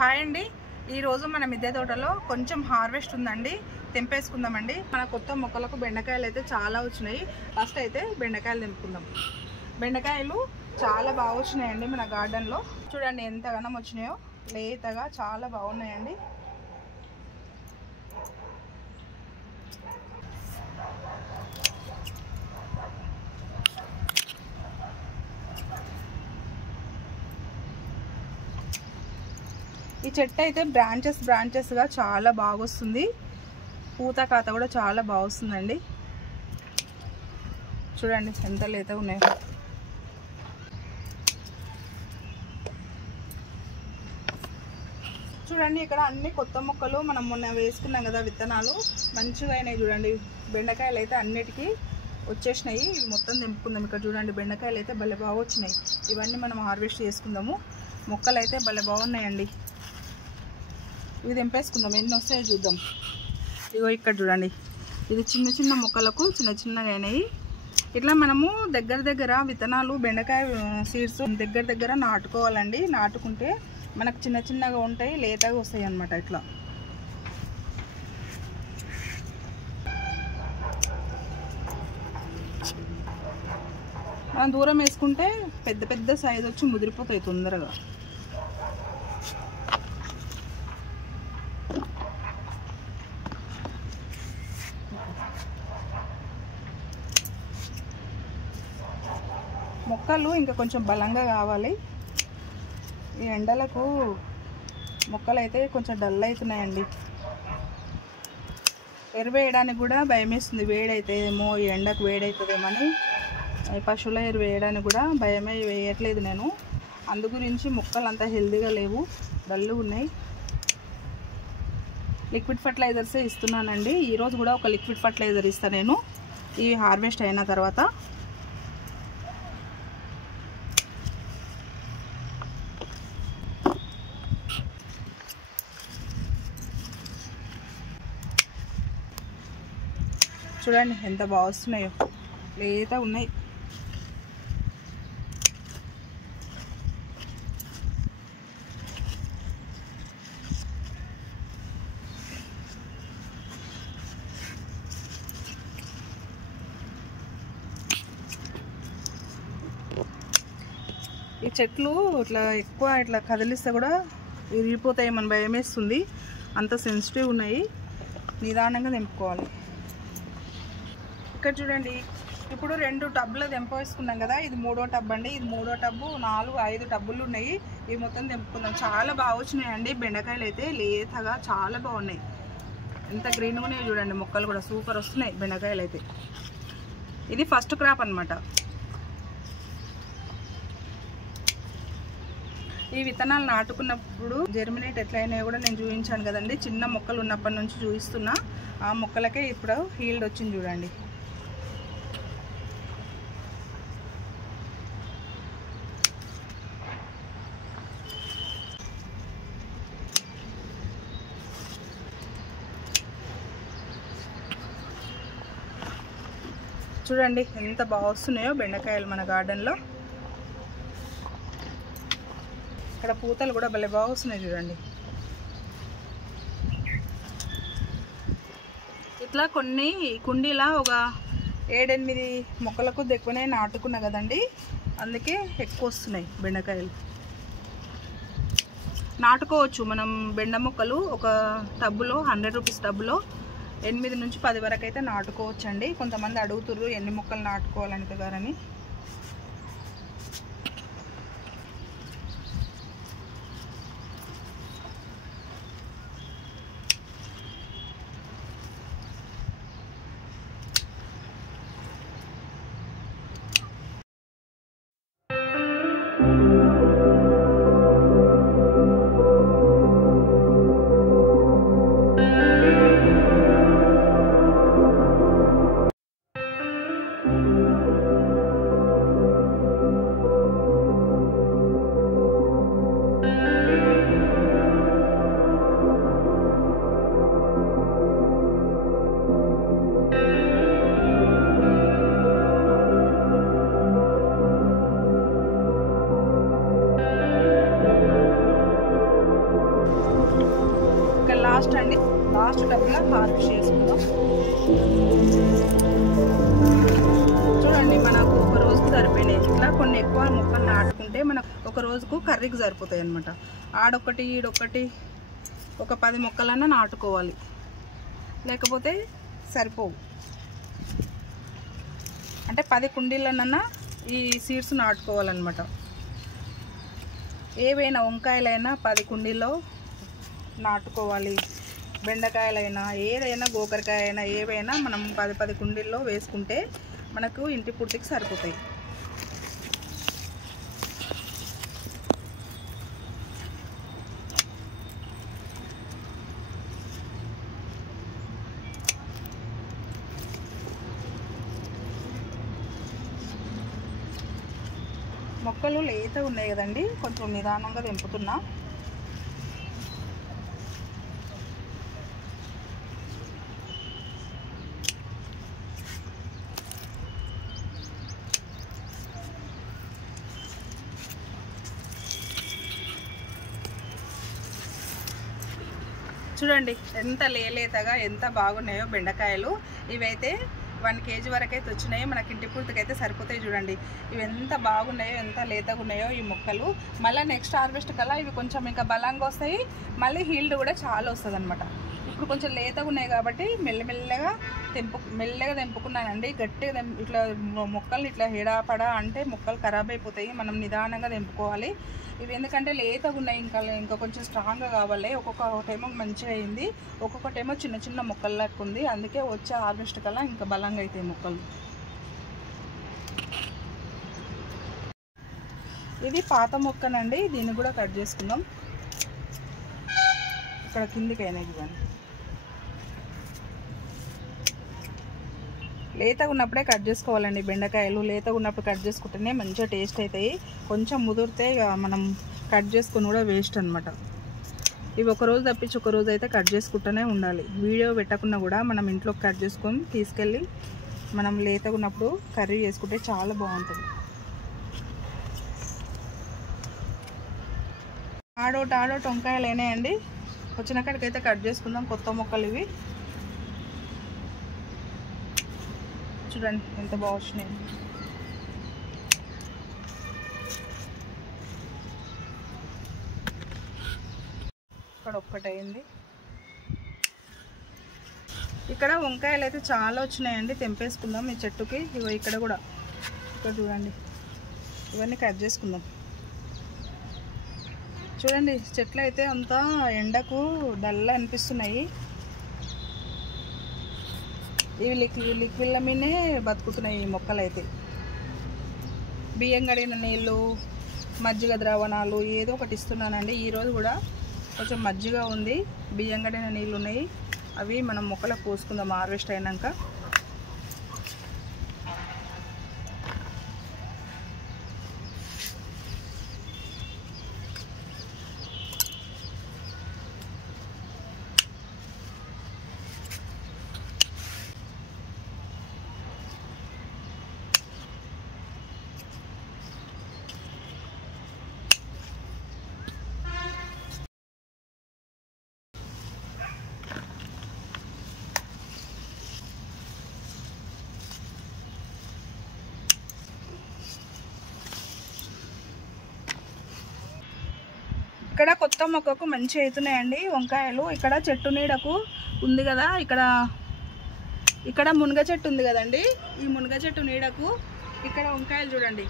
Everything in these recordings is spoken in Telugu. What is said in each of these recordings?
హాయ్ అండి, ఈరోజు మన మిద్దె తోటలో కొంచెం హార్వెస్ట్ ఉందండి, తెంపేసుకుందామండి. మన కొత్త మొక్కలకు బెండకాయలు అయితే చాలా వచ్చినాయి. ఫస్ట్ అయితే బెండకాయలు తెంపుకుందాం. బెండకాయలు చాలా బాగా వచ్చినాయండి మన గార్డెన్లో. చూడండి ఎంత ఘనం వచ్చినాయో, లేతగా చాలా బాగున్నాయండి. ఈ చెట్టు అయితే బ్రాంచెస్గా చాలా బాగా వస్తుంది. పూత కాత కూడా చాలా బాగా వస్తుందండి. చూడండి ఎంత లేతగా ఉన్నాయో. చూడండి ఇక్కడ అన్ని కొత్త మొక్కలు మనం మొన్న వేసుకున్నాం కదా, విత్తనాలు మంచిగా అయినాయి. చూడండి బెండకాయలు అయితే అన్నిటికీ వచ్చేసినాయి. ఇవి మొత్తం తెంపుకుందాం. ఇక్కడ చూడండి బెండకాయలు అయితే భలే బాగా వచ్చినాయి. ఇవన్నీ మనం హార్వెస్ట్ చేసుకుందాము. మొక్కలు అయితే భలే బాగున్నాయండి. ఇవి తెంపేసుకుందాం, ఎన్ని వస్తాయో చూద్దాం. ఇగో ఇక్కడ చూడండి, ఇది చిన్న చిన్న మొక్కలకు చిన్నగా అయినాయి. ఇట్లా మనము దగ్గర విత్తనాలు బెండకాయ సీడ్స్ దగ్గర నాటుకోవాలండి. నాటుకుంటే మనకు చిన్నగా ఉంటాయి, లేతగా వస్తాయి అన్నమాట. ఇట్లా మనం దూరం వేసుకుంటే పెద్ద సైజు వచ్చి ముదిరిపోతాయి తొందరగా. మొక్కలు ఇంకా కొంచెం బలంగా కావాలి. ఈ ఎండలకు మొక్కలు అయితే కొంచెం డల్ అవుతున్నాయండి. ఎరువు వేయడానికి కూడా భయం వేస్తుంది. వేడైతేమో, ఈ ఎండకు వేడవుతుందేమో అని పశువుల ఎరువు వేయడానికి కూడా భయమే, వేయట్లేదు నేను. అందు గురించి మొక్కలు అంతా హెల్తీగా లేవు, డల్గా ఉన్నాయి. లిక్విడ్ ఫర్టిలైజర్సే ఇస్తున్నానండి. ఈరోజు కూడా ఒక లిక్విడ్ ఫర్టిలైజర్ ఇస్తాను నేను ఈ హార్వెస్ట్ అయిన తర్వాత. చూడండి ఎంత బాగా వస్తున్నాయో, లేత ఉన్నాయి. ఈ చెట్లు ఇట్లా కదిలిస్తే కూడా విరిగిపోతాయి, మన భయం వేస్తుంది. అంత సెన్సిటివ్ ఉన్నాయి. నిదానంగా తెంపుకోవాలి. ఇక్కడ చూడండి, ఇప్పుడు 2 టబ్బులు తెంపేసుకున్నాం కదా. ఇది 3వ టబ్ అండి. ఇది 3వ టబ్బు. 4-5 టబ్బులు ఉన్నాయి. ఇవి మొత్తం తెంపుకుందాం. చాలా బాగా వచ్చినాయండి బెండకాయలు అయితే, లేతగా చాలా బాగున్నాయి. ఎంత గ్రీన్గా ఉన్నాయో చూడండి. మొక్కలు కూడా సూపర్ వస్తున్నాయి బెండకాయలు అయితే. ఇది ఫస్ట్ క్రాప్ అన్నమాట. ఈ విత్తనాలు నాటుకున్నప్పుడు జర్మినేట్ ఎట్లయినాయో కూడా నేను చూపించాను కదండి. చిన్న మొక్కలు ఉన్నప్పటి నుంచి చూపిస్తున్నా. ఆ మొక్కలకే ఇప్పుడు హీల్డ్ వచ్చింది చూడండి. చూడండి ఎంత బాగా వస్తున్నాయో బెండకాయలు మన గార్డెన్లో. ఇక్కడ పూతలు కూడా భలే బాగా వస్తున్నాయి చూడండి. ఇట్లా కొన్ని కుండీలా ఒక 7-8 మొక్కలకు ఎక్కువనే నాటుకున్నా కదండి, అందుకే ఎక్కువ వస్తున్నాయి బెండకాయలు. నాటుకోవచ్చు మనం బెండ మొక్కలు ఒక టబ్బులో, 100 రూపీస్ టబ్బులో 8 నుంచి 10 వరకు అయితే నాటుకోవచ్చు అండి. కొంతమంది అడుగుతుర్రు ఎన్ని మొక్కలు నాటుకోవాలంటే గారని. లాస్ట్ అండి, లాస్ట్ టబ్లో హార్వెస్ట్ చేసుకుందాం. చూడండి మనకు ఒక రోజుకు సరిపోయినాయి. ఇట్లా కొన్ని ఎక్కువ మొక్కలు నాటుకుంటే మనకు ఒక రోజుకు కర్రీకి సరిపోతాయి అన్నమాట. ఆడొకటి ఈడొకటి ఒక 10 మొక్కలన్నా నాటుకోవాలి, లేకపోతే సరిపోవు. అంటే 10 కుండీలన్నా ఈ సీడ్స్ నాటుకోవాలన్నమాట. ఏవైనా వంకాయలైనా 10 కుండీల్లో నాటుకోవాలి, బెండకాయలైనా ఏదైనా గోకరకాయ అయినా ఏవైనా మనం 10 కుండీల్లో వేసుకుంటే మనకు ఇంటి పుట్టికి సరిపోతాయి. మొక్కలు లేత ఉన్నాయి కదండి, కొంచెం నిదానంగా తెంపుతున్నా. చూడండి ఎంత లేతగా ఎంత బాగున్నాయో బెండకాయలు. ఇవైతే 1 kg వరకు అయితే వచ్చినాయి, మనకి ఇంటి పూర్తికైతే సరిపోతాయి. చూడండి ఇవి ఎంత బాగున్నాయో, ఎంత లేతగా ఉన్నాయో ఈ మొక్కలు. మళ్ళీ నెక్స్ట్ హార్వెస్ట్ కల్లా ఇవి కొంచెం ఇంకా బలంగా వస్తాయి, మళ్ళీ హీల్డ్ కూడా చాలా వస్తుంది అనమాట. ఇప్పుడు కొంచెం లేతగా ఉన్నాయి కాబట్టి మెల్లగా తెంపుకున్నానండి. గట్టిగా ఇట్లా మొక్కలు ఇట్లా హెడాపడా అంటే మొక్కలు ఖరాబ్ అయిపోతాయి. మనం నిదానంగా తెంపుకోవాలి. ఇవి ఎందుకంటే లేతగా ఉన్నాయి, ఇంకా కొంచెం స్ట్రాంగ్గా కావాలి. ఒక్కొక్కటేమో మంచిగా అయింది, ఒక్కొక్కటేమో చిన్న చిన్న మొక్కలు లెక్క ఉంది. అందుకే వచ్చే హార్వెస్ట్ కల్లా ఇంకా బలంగా అవుతాయి మొక్కలు. ఇది పాత మొక్కనండి, దీన్ని కూడా కట్ చేసుకుందాం. ఇక్కడ కిందికైనా ఇవ్వండి. లేతగా ఉన్నప్పుడే కట్ చేసుకోవాలండి బెండకాయలు. లేతగా ఉన్నప్పుడు కట్ చేసుకుంటేనే మంచిగా టేస్ట్ అవుతాయి. కొంచెం ముదిరితే ఇక మనం కట్ చేసుకుని కూడా వేస్ట్ అనమాట. ఇవి ఒక రోజు తప్పించి ఒక రోజు అయితే కట్ చేసుకుంటూనే ఉండాలి. వీడియో పెట్టకుండా కూడా మనం ఇంట్లో కట్ చేసుకొని తీసుకెళ్ళి మనం లేతగా ఉన్నప్పుడు కర్రీ చేసుకుంటే చాలా బాగుంటుంది. ఆడోటి వంకాయలు అయినాయండి, వచ్చిన కాడికైతే కట్ చేసుకుందాం. కొత్త మొక్కలు ఇవి చూడండి ఎంత బాగా వచ్చినాయి. ఇక్కడ ఒక్కటైంది. ఇక్కడ వంకాయలు అయితే చాలా వచ్చినాయండి, తెంపేసుకుందాం ఈ చెట్టుకి. ఇవి ఇక్కడ కూడా ఇక్కడ చూడండి, ఇవన్నీ కట్ చేసుకుందాం. చూడండి చెట్లు అయితే అంతా ఎండకు డల్ అనిపిస్తున్నాయి. ఇవి లిక్విడ్ల మీదనే బతుకుతున్నాయి ఈ మొక్కలు అయితే. బియ్యం కడిగిన నీళ్ళు, మజ్జిగ ద్రావణాలు ఏదో ఒకటి ఇస్తున్నానండి. ఈరోజు కూడా కొంచెం మజ్జిగ ఉంది, బియ్యం కడిగిన నీళ్ళు ఉన్నాయి. అవి మనం మొక్కలకు పోసుకుందాం హార్వెస్ట్ అయినాక. ఇక్కడ కొత్త మొక్కకు మంచిగా అవుతున్నాయండి వంకాయలు. ఇక్కడ చెట్టు నీడకు ఉంది కదా, ఇక్కడ మునగ చెట్టు ఉంది కదండి, ఈ మునగ చెట్టు నీడకు ఇక్కడ వంకాయలు చూడండి.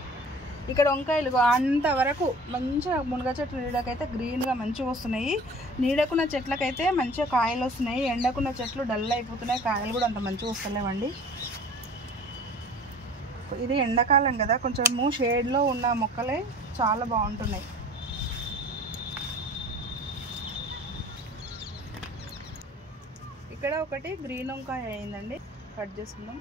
ఇక్కడ వంకాయలు అంతవరకు మంచిగా మునగ చెట్టు నీడకైతే గ్రీన్గా మంచిగా వస్తున్నాయి. నీడకున్న చెట్లకైతే మంచిగా కాయలు వస్తున్నాయి. ఎండకున్న చెట్లు డల్ అయిపోతున్నాయి, కాయలు కూడా అంత మంచిగా వస్తలేవండి. ఇది ఎండాకాలం కదా, కొంచెము షేడ్లో ఉన్న మొక్కలే చాలా బాగుంటున్నాయి. ఇక్కడ ఒకటి గ్రీన్ వంకాయ అయిందండి, కట్ చేసుకుందాం.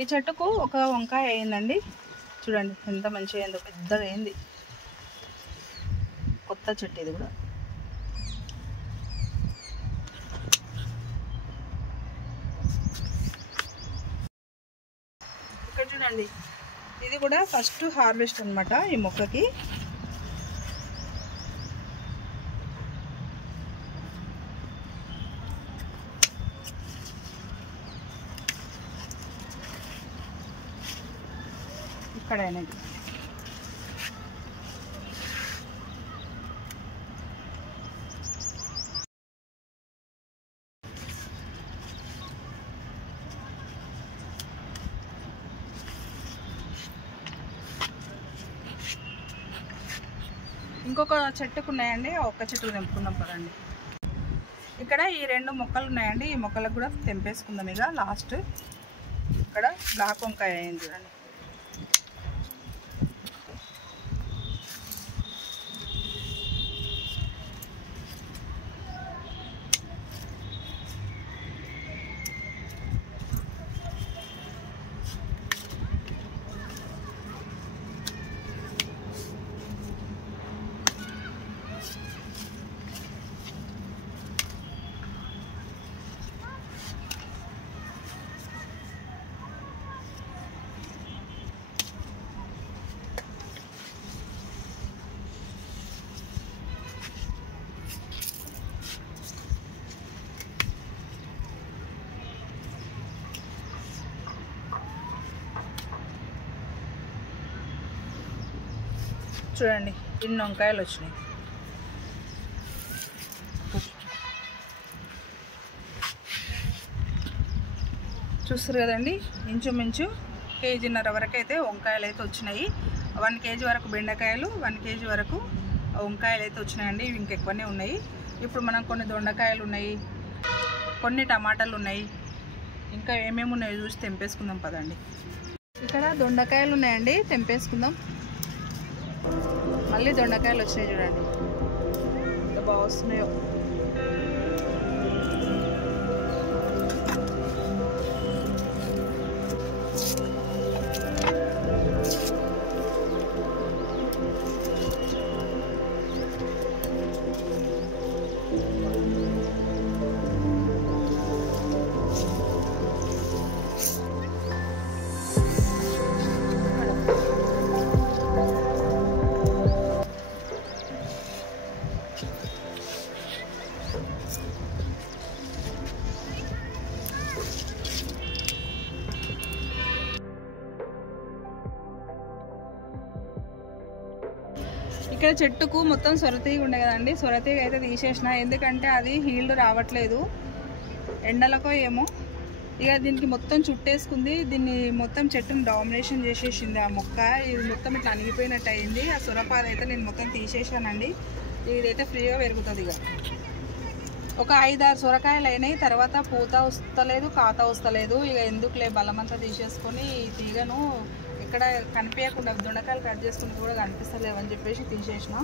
ఈ చెట్టుకు ఒక వంకాయ అయిందండి చూడండి ఎంత మంచిగా అయిందో, పెద్దగా అయింది. కొత్త చెట్టు ఇది కూడా. ఇక్కడ చూడండి, ఇది కూడా ఫస్ట్ హార్వెస్ట్ అన్నమాట ఈ మొక్కకి. ఇక్కడ అనేది ఇంకొక చెట్టుకు ఉన్నాయండి, ఆ ఒక్క చెట్టుకు తెంపుకుందాం పదండి. ఇక్కడ ఈ 2 మొక్కలు ఉన్నాయండి, ఈ మొక్కలకు కూడా తెంపేసుకుందాం. ఇక లాస్ట్ ఇక్కడ బ్లాక్ వంకాయ అయింది చూడండి. చూడండి ఇన్ని వంకాయలు వచ్చినాయి. చూస్తారు కదండి, ఇంచుమించు కేజీన్నర వరకు అయితే వంకాయలు అయితే వచ్చినాయి. 1 కేజీ వరకు బెండకాయలు, 1 కేజీ వరకు వంకాయలు అయితే వచ్చినాయండి. ఇవి ఇంకెక్కువనే ఉన్నాయి. ఇప్పుడు మనం కొన్ని దొండకాయలు ఉన్నాయి, కొన్ని టమాటాలు ఉన్నాయి, ఇంకా ఏమేమి ఉన్నాయో చూసి తెంపేసుకుందాం పదండి. ఇక్కడ దొండకాయలు ఉన్నాయండి, తెంపేసుకుందాం. మళ్ళీ దొండకాయలు వచ్చినాయి చూడండి, ఎంత బాగా వస్తున్నాయో. ఇక్కడ చెట్టుకు మొత్తం సొరతీగ ఉండే కదండి, సొరతీగ అయితే తీసేసిన, ఎందుకంటే అది హీల్డ్ రావట్లేదు ఎండలకో ఏమో. ఇక దీనికి మొత్తం చుట్టేసుకుంది, దీన్ని మొత్తం చెట్టును డామినేషన్ చేసేసింది ఆ మొక్క. ఇది మొత్తం ఇట్లా అణిగిపోయినట్టు అయింది. ఆ సొరపాద అయితే నేను మొత్తం తీసేసానండి, ఇదైతే ఫ్రీగా పెరుగుతుంది. ఇక ఒక 5-6 సొరకాయలు అయినాయి, తర్వాత పూత వస్తలేదు, కాత వస్తలేదు. ఇక ఎందుకులే బలమంతా తీసేసుకొని ఈ తీగను ఇక్కడ కనిపించకుండా దొండకాయలు కట్ చేసుకుని కూడా కనిపిస్తలేవు అని చెప్పేసి తీసేసిన.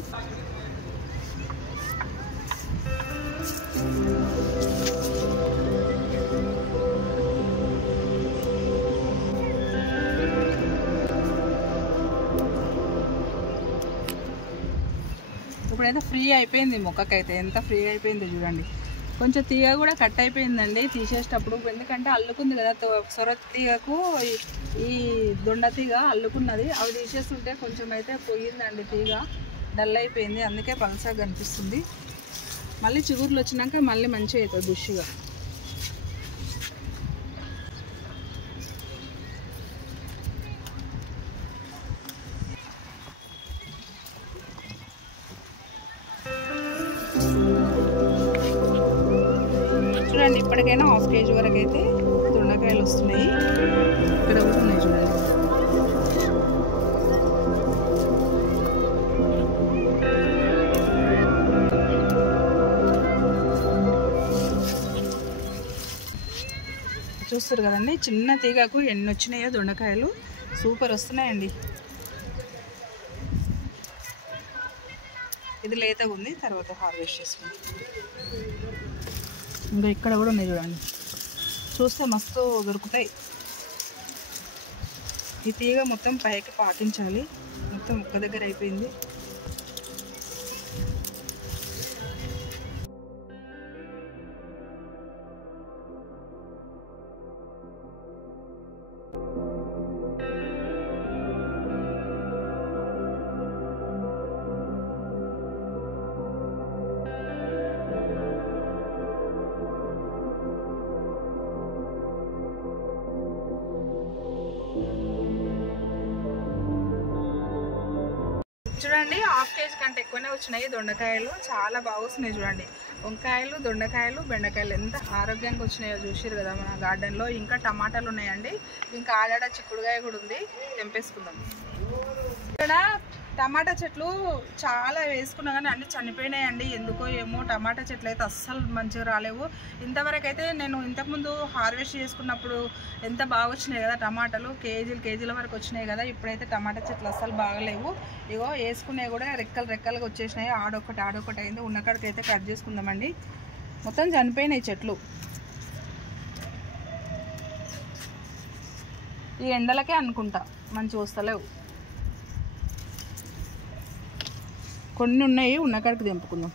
ఇప్పుడైతే ఫ్రీ అయిపోయింది మొక్కకైతే, ఎంత ఫ్రీ అయిపోయిందో చూడండి. కొంచెం తీగ కూడా కట్ అయిపోయిందండి తీసేసేటప్పుడు, ఎందుకంటే అల్లుకుంది కదా సొర తీగకు ఈ దొండ తీగ అల్లుకున్నది. అవి తీసేస్తుంటే కొంచెం అయితే పోయిందండి, తీగ డల్ అయిపోయింది, అందుకే పలసగా కనిపిస్తుంది. మళ్ళీ చిగుర్లు వచ్చినాక మళ్ళీ మంచిగా అవుతుంది బుష్గా. చూడండి ఇప్పటికైనా 1/2 కేజీ వరకు అయితే దొండకాయలు వస్తున్నాయి. ఇక్కడ కూడా ఉన్నాయి చూడండి. చూస్తారు కదండి, చిన్న తీగకు ఎన్ని వచ్చినాయో దొండకాయలు, సూపర్ వస్తున్నాయండి. ఇది లేతగా ఉంది, తర్వాత హార్వెస్ట్ చేసుకుంటాం. ఇంకా ఇక్కడ కూడా ఉన్నాయి చూడండి, చూస్తే మస్తు దొరుకుతాయి. ఈ తీగ మొత్తం పైకి పాకించాలి. మొత్తం ఒక్క దగ్గర అయిపోయింది. చూడండి, హాఫ్ కేజీ కంటే ఎక్కువనే వచ్చినాయి దొండకాయలు. చాలా బాగా వస్తున్నాయి చూడండి. వంకాయలు, దొండకాయలు, బెండకాయలు ఎంత ఆరోగ్యంగా వచ్చినాయో చూసిరు కదా మన గార్డెన్లో. ఇంకా టమాటాలు ఉన్నాయండి. ఇంకా ఆడాడ చిక్కుడుకాయ కూడా ఉంది, తెంపేసుకుందాం. ఇక్కడ టమాటా చెట్లు చాలా వేసుకున్నా కానీ అన్నీ చనిపోయినాయండి. ఎందుకో ఏమో టమాటా చెట్లు అయితే అస్సలు మంచిగా రాలేవు. ఇంతవరకు అయితే నేను ఇంతకుముందు హార్వెస్ట్ చేసుకున్నప్పుడు ఎంత బాగా వచ్చినాయి కదా టమాటాలు, కేజీల వరకు వచ్చినాయి కదా. ఇప్పుడైతే టమాటా చెట్లు అస్సలు బాగలేవు. ఇగో వేసుకునేవి కూడా రెక్కలుగా వచ్చేసినాయి. ఆడొకటి అయింది. ఉన్నకాడికి అయితే కట్ చేసుకుందామండి. మొత్తం చనిపోయినాయి చెట్లు. ఈ ఎండలకే అనుకుంటా మంచిగా వస్తలేవు. కొన్ని ఉన్నాయి, ఉన్నకాడికి తెంపుకుందాం.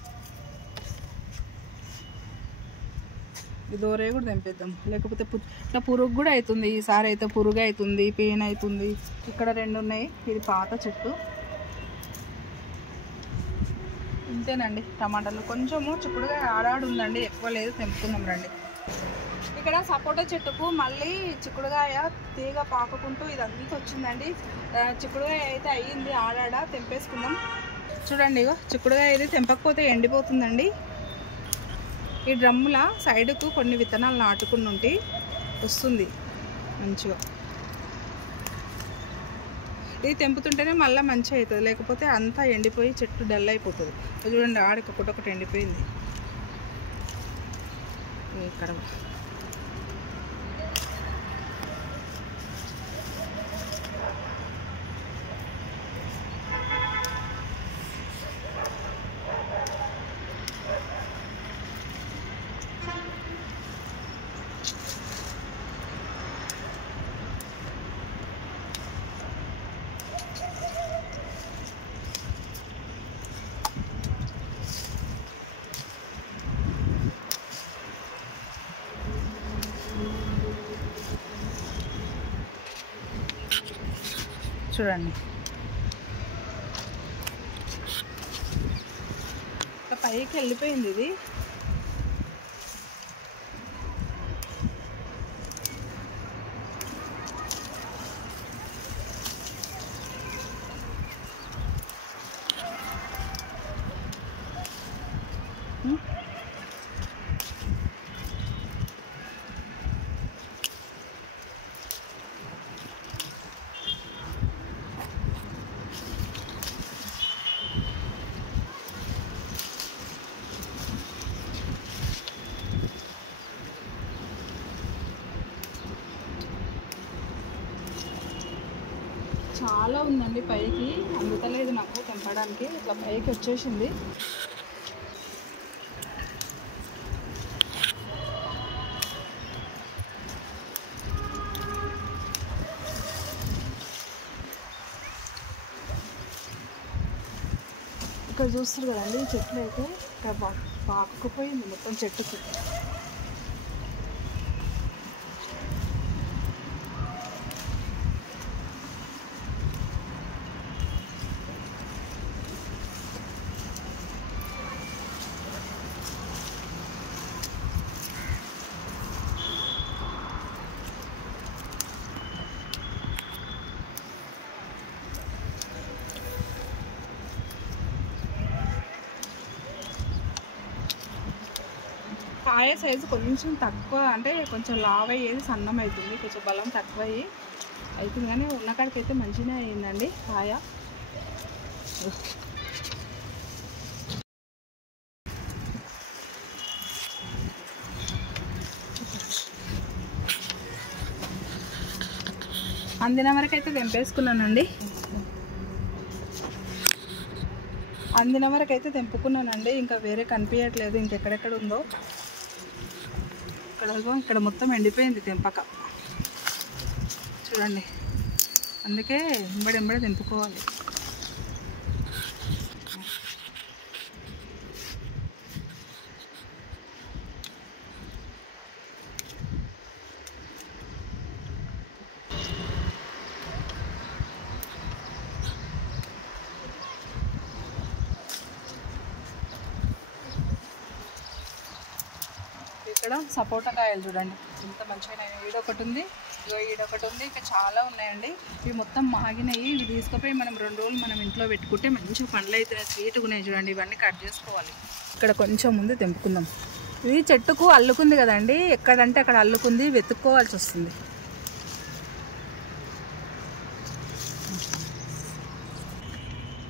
ఈ దూరే కూడా తెంపేద్దాం, లేకపోతే ఇట్లా పురుగు కూడా అవుతుంది. ఈసారి అయితే పురుగు అవుతుంది, పెయిన్ అవుతుంది. ఇక్కడ 2 ఉన్నాయి. ఇది పాత చెట్టు. ఇంతేనండి టమాటాలు. కొంచెము చిక్కుడుగా ఆడాడు ఉందండి, ఎక్కువ లేదు. తెంపుకుందాం రండి. ఇక్కడ సపోటా చెట్టుకు మళ్ళీ చిక్కుడుగాయ తీగ పాకుకుంటూ ఇదంతా వచ్చిందండి. చిక్కుడుగాయ అయితే అయ్యింది, ఆడాడ తెంపేసుకుందాం. చూడండి, ఇగో చిక్కుడుగాయ ఇది తెంపకపోతే ఎండిపోతుందండి. ఈ డ్రమ్ముల సైడ్కు కొన్ని విత్తనాలు నాటుకుని ఉంటే వస్తుంది మంచిగా. ఇది తెంపుతుంటేనే మళ్ళీ మంచిగా అవుతుంది, లేకపోతే అంతా ఎండిపోయి చెట్టు డల్ అయిపోతుంది. చూడండి, ఆడికి ఒకటి ఎండిపోయింది. ఇక్కడ చూడండి, పైకి వెళ్ళిపోయింది ఇది. చాలా ఉందండి పైకి, అందుతలేదు నాకు తెంపడానికి. ఇట్లా పైకి వచ్చేసింది. ఇక్కడ చూస్తారు కదండి, ఈ చెట్లు అయితే ఇక్కడ పాకుపోయింది మొత్తం చెట్టుకి. కాయ సైజు కొంచెం తక్కువ, అంటే కొంచెం లావ్ అయ్యేది సన్నం అవుతుంది, కొంచెం బలం తక్కువ అవుతుంది. కానీ ఉన్నకాడికి అయితే మంచిగానే అయ్యిందండి కాయ. అందిన వరకు అయితే తెంపేసుకున్నానండి. అందిన వరకు అయితే తెంపుకున్నానండి. ఇంకా వేరే కనిపించట్లేదు ఇంకెక్కడెక్కడ ఉందో. ఇక్కడ మొత్తం ఎండిపోయింది తెంపక. చూడండి, అందుకే ఎంబడి తెంపుకోవాలి. ఇక్కడ సపోటా కాయలు చూడండి ఎంత మంచిగా. ఈడొకటి ఉంది, ఈడొకటి ఉంది, ఇంకా చాలా ఉన్నాయండి. ఇవి మొత్తం మాగినాయి. ఇవి తీసుకుపోయి మనం 2 రోజులు మనం ఇంట్లో పెట్టుకుంటే మంచిగా పండ్లు అయితే స్వీట్గా ఉన్నాయి చూడండి. ఇవన్నీ కట్ చేసుకోవాలి. ఇక్కడ కొంచెం ముందు తెంపుకుందాం. ఇది చెట్టుకు అల్లుకుంది కదండి, ఎక్కడంటే అక్కడ అల్లుకుంది, వెతుక్కోవాల్సి వస్తుంది.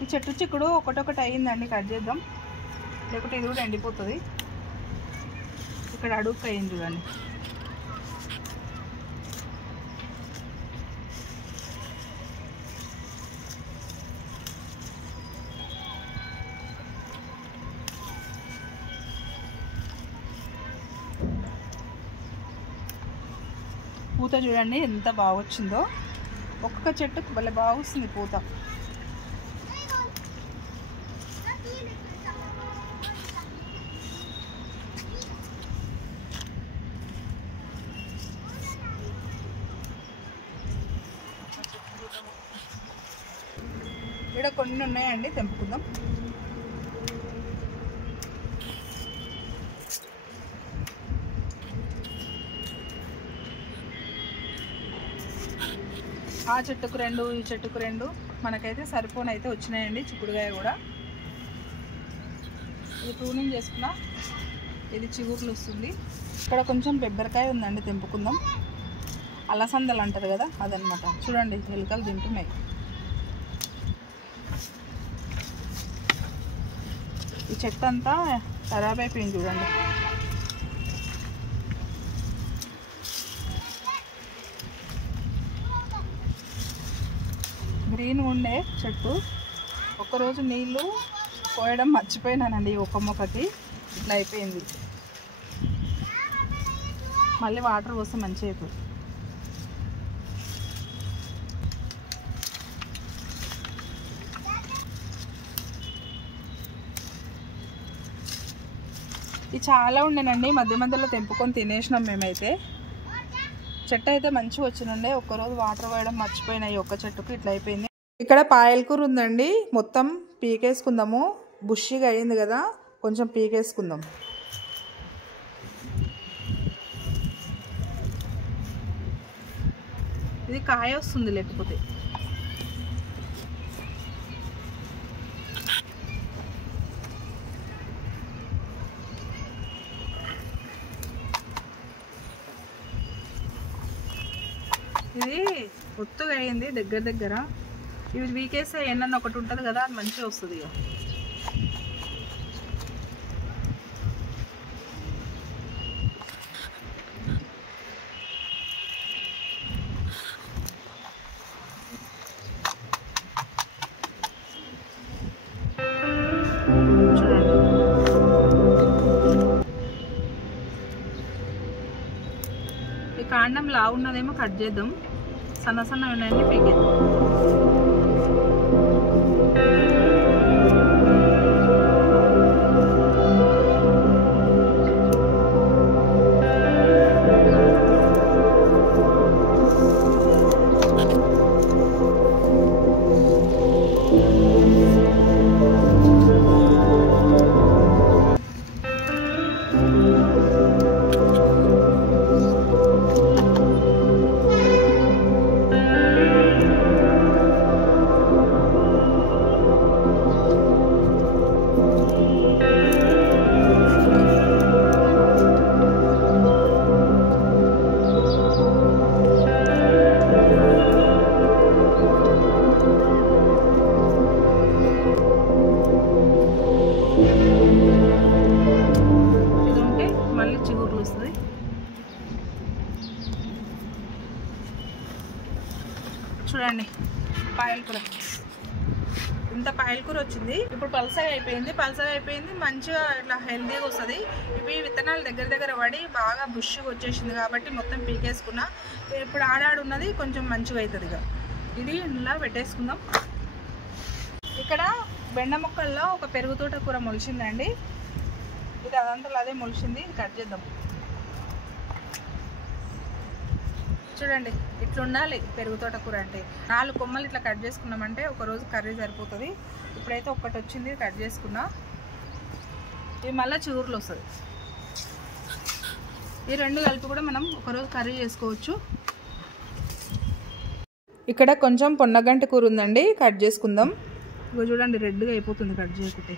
ఈ చెట్టు చిక్కుడు ఒకటొకటి అయ్యిందండి, కట్ చేద్దాం, లేకపోతే ఇది కూడా ఎండిపోతుంది. ఇక్కడ అడుగు అయింది చూడండి. పూత చూడండి ఎంత బాగా వచ్చిందో. ఒక్కొక్క చెట్టుకు భలే బాగా వస్తుంది పూత. ఇక్కడ కొన్ని ఉన్నాయండి, తెంపుకుందాం. ఆ చెట్టుకు 2, ఈ చెట్టుకు 2, మనకైతే సరిపోనైతే వచ్చినాయండి. చిక్కుడుకాయ కూడా ఇది ప్రూనింగ్ చేసుకున్నా, ఇది చిగుర్లు వస్తుంది. ఇక్కడ కొంచెం బెబ్బరకాయ ఉందండి, తెంపుకుందాం. అలసందలు అంటారు కదా, అదనమాట. చూడండి ఎలుకలు తింటున్నాయి. ఈ చెట్టు అంతా ఖరాబ్ అయిపోయింది చూడండి. గ్రీన్ ఉండే చెట్టు, ఒక్కరోజు నీళ్ళు పోయడం మర్చిపోయినానండి. ఒక మొక్కకి ఇట్లా అయిపోయింది. మళ్ళీ వాటర్ పోస్తే మంచిగా అయిపోయింది. ఇది చాలా ఉండేనండి, మధ్య మధ్యలో తెంపుకొని తినేసినాం మేమైతే. చెట్టు అయితే మంచిగా వచ్చినండే, ఒక్కరోజు వాటర్ పోయడం మర్చిపోయినాయి. ఒక్క చెట్టుకు ఇట్లా అయిపోయింది. ఇక్కడ పాయలకూర ఉందండి, మొత్తం పీకేసుకుందాము. బుషిగా అయింది కదా, కొంచెం పీకేసుకుందాం. ఇది కాయ వస్తుంది లేకపోతే. ఇది ఒత్తుగా అయింది దగ్గర. ఇవి వీకేస్తే ఎన్నన్న ఒకటి ఉంటుంది కదా, అది మంచిగా వస్తుంది. ఇక ఈ కాండం లావు ఉన్నదేమో కట్ చేద్దాం, సన్న సన్న ఉన్నాయని పీకేద్దాం. చూడండి పాయలకూర, ఇంత పాయలకూర వచ్చింది. ఇప్పుడు పలసగా అయిపోయింది, మంచిగా ఇట్లా హెల్తీగా వస్తుంది. ఇవి విత్తనాలు దగ్గర పడి బాగా బుష్గా వచ్చేసింది కాబట్టి మొత్తం పీకేసుకున్నా. ఇప్పుడు ఆడాడు ఉన్నది కొంచెం మంచిగా అవుతుంది. ఇక ఇది ఇలా పెట్టేసుకుందాం. ఇక్కడ బెండ మొక్కల్లో ఒక పెరుగు తోటకూర మొలిచిందండి. ఇది అదంతా అదే మొలిచింది. ఇది కట్ చేద్దాం. చూడండి ఇట్లా ఉండాలి పెరుగు తోటకూర అంటే. 4 కొమ్మలు ఇట్లా కట్ చేసుకున్నామంటే ఒకరోజు కర్రీ సరిపోతుంది. ఇప్పుడైతే ఒక్కటి వచ్చింది, కట్ చేసుకున్నా. ఇది మళ్ళీ చిగురులు వస్తుంది. ఈ 2 కలిపి కూడా మనం ఒకరోజు కర్రీ చేసుకోవచ్చు. ఇక్కడ కొంచెం పొన్నగంటి కూర ఉందండి, కట్ చేసుకుందాం. ఇగో చూడండి రెడ్గా అయిపోతుంది కట్ చేసుకుంటే.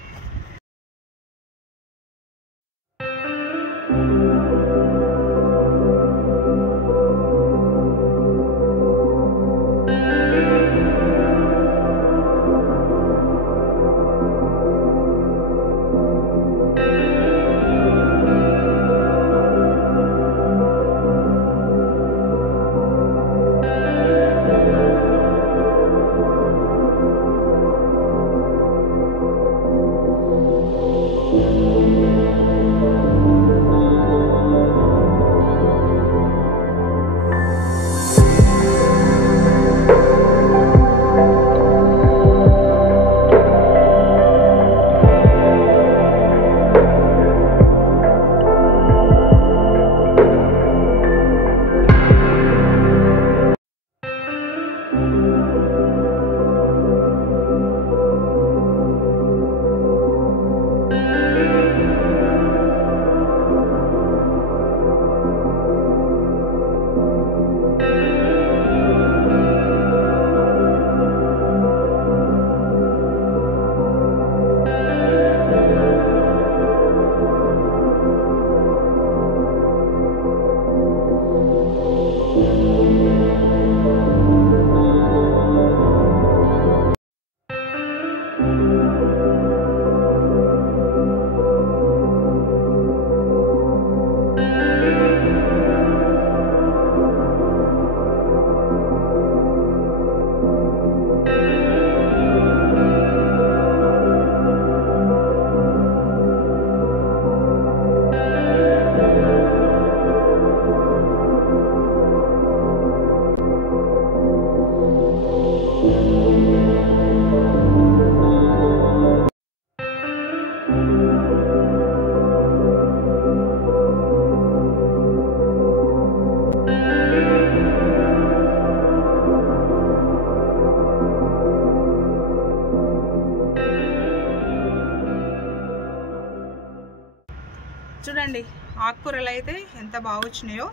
చూడండి ఆకుకూరలు అయితే ఎంత బాగా వచ్చినాయో,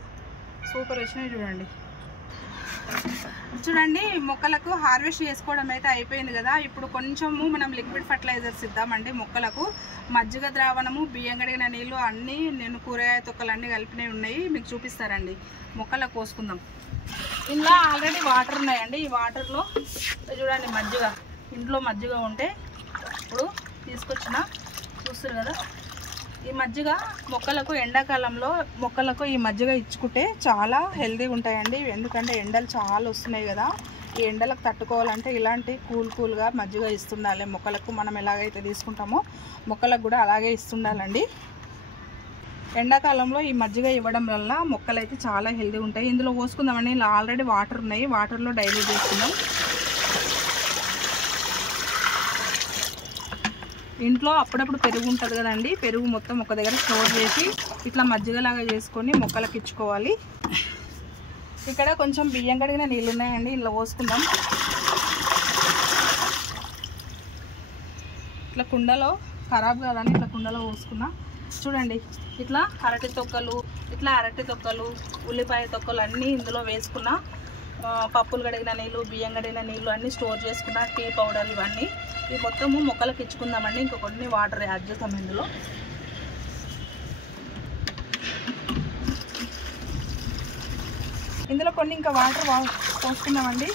సూపర్ వచ్చినాయి. చూడండి మొక్కలకు హార్వెస్ట్ చేసుకోవడం అయితే అయిపోయింది కదా. ఇప్పుడు కొంచెము మనం లిక్విడ్ ఫర్టిలైజర్స్ ఇద్దామండి మొక్కలకు. మజ్జిగ ద్రావణము, బియ్యం కడిగిన నీళ్ళు అన్నీ, నేను కూరగాయ తొక్కలు అన్నీ కలిపినవి ఉన్నాయి, మీకు చూపిస్తారండి. మొక్కలకు పోసుకుందాం. ఇందులో ఆల్రెడీ వాటర్ ఉన్నాయండి. ఈ వాటర్లో చూడండి మజ్జిగ, ఇంట్లో మజ్జిగ ఉంటే ఇప్పుడు తీసుకొచ్చిన, చూస్తారు కదా. ఈ మజ్జిగ మొక్కలకు ఎండాకాలంలో మొక్కలకు ఈ మజ్జిగ ఇచ్చుకుంటే చాలా హెల్తీగా ఉంటాయండి. ఎందుకంటే ఎండలు చాలా వస్తున్నాయి కదా. ఈ ఎండలకు తట్టుకోవాలంటే ఇలాంటి కూల్గా మజ్జిగ ఇస్తుండాలి మొక్కలకు. మనం ఎలాగైతే తీసుకుంటామో మొక్కలకు కూడా అలాగే ఇస్తుండాలండి. ఎండాకాలంలో ఈ మజ్జిగ ఇవ్వడం వల్ల మొక్కలు అయితే చాలా హెల్తీగా ఉంటాయి. ఇందులో పోసుకుందామండి. ఇలా ఆల్రెడీ వాటర్ ఉన్నాయి, వాటర్లో డైల్యూట్ చేసుకుందాం. ఇంట్లో అప్పుడప్పుడు పెరుగు ఉంటుంది కదండి, పెరుగు మొత్తం ఒక దగ్గర స్టోర్ చేసి ఇట్లా మజ్జిగలాగా చేసుకొని మొక్కలకు ఇచ్చుకోవాలి. ఇక్కడ కొంచెం బియ్యం కడిగిన నీళ్ళు ఉన్నాయండి, ఇలా పోసుకుందాం. ఇట్లా కుండలో ఖరాబ్ కాదని ఇట్లా కుండలో పోసుకున్నా. చూడండి ఇట్లా అరటి తొక్కలు, ఉల్లిపాయ తొక్కలు అన్నీ ఇందులో వేసుకున్నా. పప్పులు కడిగిన నీళ్ళు, బియ్యం కడిగిన నీళ్ళు అన్నీ స్టోర్ చేసుకున్న, టీ పౌడర్ ఇవన్నీ ఈ మొత్తము మొక్కలకు ఇచ్చుకుందామండి. ఇంకా కొన్ని వాటర్ యాడ్ చేద్దాం ఇందులో. ఇందులో కొన్ని ఇంకా వాటర్ పోసుకుందామండి.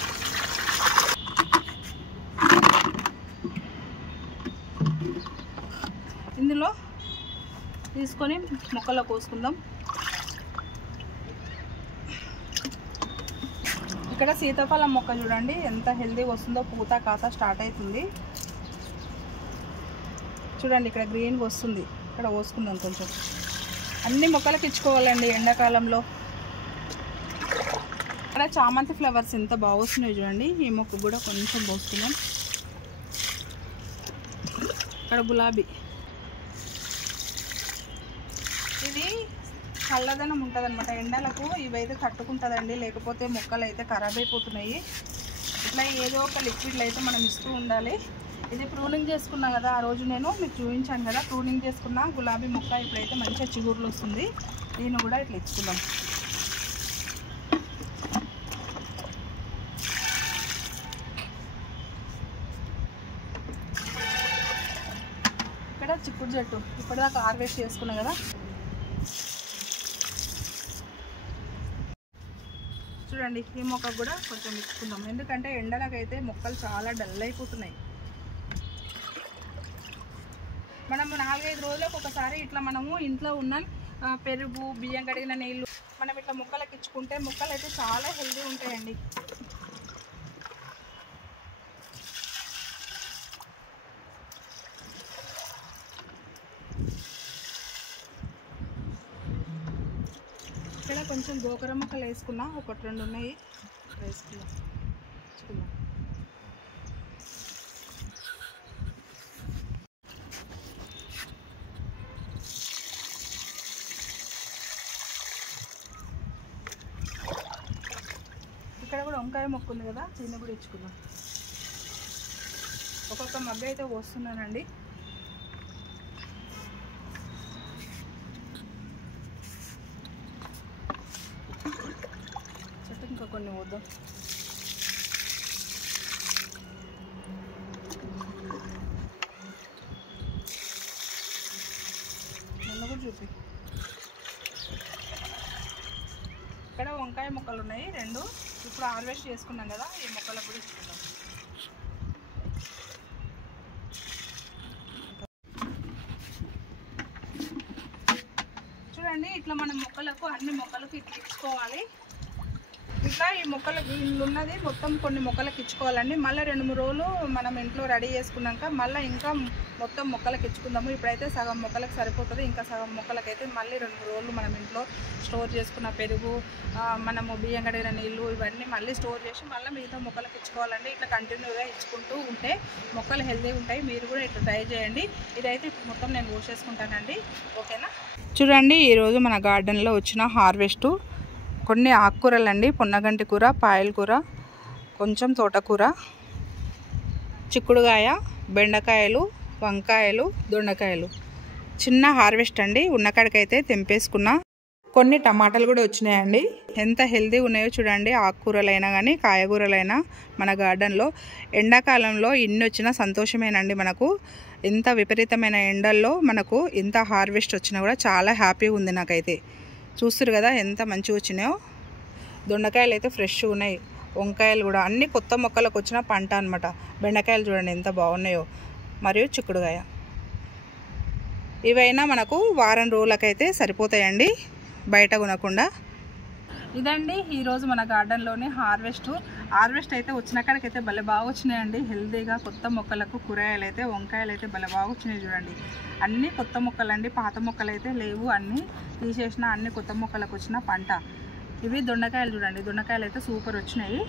ఇందులో తీసుకొని మొక్కలో పోసుకుందాం. ఇక్కడ సీతాఫలం మొక్క చూడండి ఎంత హెల్తీగా వస్తుందో, పూత కాత స్టార్ట్ అవుతుంది చూడండి. ఇక్కడ గ్రీన్గా వస్తుంది, ఇక్కడ పోసుకుందాం కొంచెం. అన్ని మొక్కలకు ఇచ్చుకోవాలండి ఎండాకాలంలో. ఇక్కడ చామంతి ఫ్లవర్స్ ఎంత బాగా వస్తున్నాయి చూడండి. ఈ మొక్క కూడా కొంచెం పోస్తున్నాం. ఇక్కడ గులాబీ, ఇది చల్లదనం ఉంటుంది అనమాట ఎండలకు. ఇవైతే తట్టుకుంటుందండి, లేకపోతే మొక్కలు అయితే ఖరాబ్ అయిపోతున్నాయి. ఇట్లా ఏదో ఒక లిక్విడ్లు అయితే మనం ఇస్తూ ఉండాలి. ఇది ప్రూనింగ్ చేసుకున్నా కదా, ఆ రోజు నేను మీకు చూపించాను కదా, ప్రూనింగ్ చేసుకున్న గులాబీ మొక్క ఇప్పుడైతే మంచిగా చిగుర్లు వస్తుంది. దీన్ని కూడా ఇట్లా ఇచ్చుకుందాం. ఇక్కడ చిక్కుడు చెట్టు ఇప్పటిదాకా హార్వెస్ట్ చేసుకున్నాం కదా, చూడండి. ఈ మొక్క కూడా కొంచెం ఇచ్చుకుందాం, ఎందుకంటే ఎండలకైతే మొక్కలు చాలా డల్ అయిపోతున్నాయి. మనము 4-5 రోజులకు ఒకసారి ఇట్లా మనము ఇంట్లో ఉన్న పెరుగు, బియ్యం కడిగిన నీళ్ళు మనం ఇట్లా మొక్కలకు ఇచ్చుకుంటే మొక్కలు అయితే చాలా హెల్తీ ఉంటాయండి. ఇక్కడ కొంచెం గోకర మొక్కలు వేసుకున్నా, 1-2 ఉన్నాయి, వేసుకున్నాం. ఇక్కడ కూడా వంకాయ మొక్క ఉంది కదా, దీన్ని కూడా ఇచ్చుకుందాం. ఒక్కొక్క మగ్గ అయితే పోస్తున్నానండి. చెట్టు ఇంకా కొన్ని పోద్దాం. నన్ను కూడా చూపి. ఇక్కడ వంకాయ మొక్కలు ఉన్నాయి 2, ఇప్పుడు హార్వెస్ట్ చేసుకున్నాం కదా, ఈ మొక్కలకు కూడా ఇచ్చుకుందాం. చూడండి, ఇట్లా మనం మొక్కలకు అన్ని మొక్కలకు ఇట్లా ఇచ్చుకోవాలి. ఇట్లా ఈ మొక్కలకు ఉన్నది మొత్తం కొన్ని మొక్కలకు ఇచ్చుకోవాలండి. మళ్ళీ 2-3 రోజులు మనం ఇంట్లో రెడీ చేసుకున్నాక మళ్ళీ ఇంకా మొత్తం మొక్కలకు ఇచ్చుకుందాము. ఇప్పుడైతే సగం మొక్కలకు సరిపోతుంది, ఇంకా సగం మొక్కలకైతే మళ్ళీ 2-3 రోజులు మనం ఇంట్లో స్టోర్ చేసుకున్న పెరుగు, మనము బియ్యం కడిగిన నీళ్ళు ఇవన్నీ మళ్ళీ స్టోర్ చేసి మళ్ళీ మిగతా మొక్కలకు ఇచ్చుకోవాలండి. ఇట్లా కంటిన్యూగా ఇచ్చుకుంటూ ఉంటే మొక్కలు హెల్తీగా ఉంటాయి. మీరు కూడా ఇట్లా ట్రై చేయండి. ఇదైతే ఇప్పుడు మొత్తం నేను పోసేసుకుంటానండి, ఓకేనా. చూడండి, ఈరోజు మన గార్డెన్లో వచ్చిన హార్వెస్ట్ కొన్ని ఆకుకూరలండి. పొన్నగంటి కూర, పాయల కూర, కొంచెం తోటకూర, చిక్కుడుగాయ, బెండకాయలు, వంకాయలు, దొండకాయలు. చిన్న హార్వెస్ట్ అండి. ఉన్నకాడికైతే తెంపేసుకున్నా. కొన్ని టమాటాలు కూడా వచ్చినాయండి. ఎంత హెల్తీ ఉన్నాయో చూడండి. ఆకుకూరలైనా కానీ కాయగూరలైనా మన గార్డెన్లో. ఎండాకాలంలో ఇన్ని వచ్చినా సంతోషమేనండి మనకు. ఎంత విపరీతమైన ఎండల్లో మనకు ఇంత హార్వెస్ట్ వచ్చినా కూడా చాలా హ్యాపీగా ఉంది నాకైతే. చూస్తారు కదా ఎంత మంచిగా వచ్చినాయో. దొండకాయలు అయితే ఫ్రెష్గా ఉన్నాయి, వంకాయలు కూడా అన్ని కొత్త మొక్కలకు వచ్చిన పంట అనమాట. బెండకాయలు చూడండి ఎంత బాగున్నాయో, మరియు చిక్కుడుగాయ. ఇవైనా మనకు వారం రోజులకైతే సరిపోతాయండి బయట కొనకుండా. ఇదండి ఈరోజు మన గార్డెన్లోని హార్వెస్ట్ అయితే వచ్చిన కాడికైతే భలే బాగా వచ్చినాయండి. హెల్తీగా కొత్త మొక్కలకు కూరగాయలు అయితే, వంకాయలు అయితే భలే బాగా వచ్చినాయి చూడండి. అన్నీ కొత్త మొక్కలండి, పాత మొక్కలు అయితే లేవు. అన్నీ తీసేసిన అన్ని కొత్త మొక్కలకు వచ్చిన పంట. ఇవి దొండకాయలు చూడండి, దొండకాయలు అయితే సూపర్ వచ్చినాయి.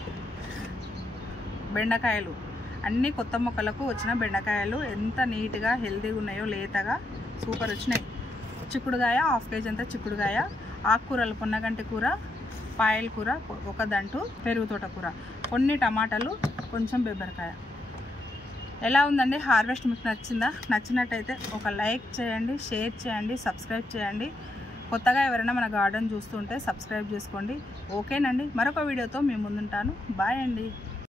బెండకాయలు అన్నీ కొత్త మొక్కలకు వచ్చిన బెండకాయలు ఎంత నీట్గా హెల్తీగా ఉన్నాయో, లేతగా సూపర్ వచ్చినాయి. చిక్కుడుగాయ 1/2 kg అంతా చిక్కుడుగాయ. ఆకుకూరలు పొన్నగంటి కూర, పాయల కూర, ఒక దంటు పెరుగు తోటకూర, కొన్ని టమాటాలు, కొంచెం బెబ్బరకాయ. ఎలా ఉందండి హార్వెస్ట్? మీకు నచ్చిందా? నచ్చినట్టయితే ఒక లైక్ చేయండి, షేర్ చేయండి, సబ్స్క్రైబ్ చేయండి. కొత్తగా ఎవరైనా మన గార్డెన్ చూస్తుంటే సబ్స్క్రైబ్ చేసుకోండి, ఓకేనండి. మరొక వీడియోతో మీ ముందుంటాను. బాయ్ అండి.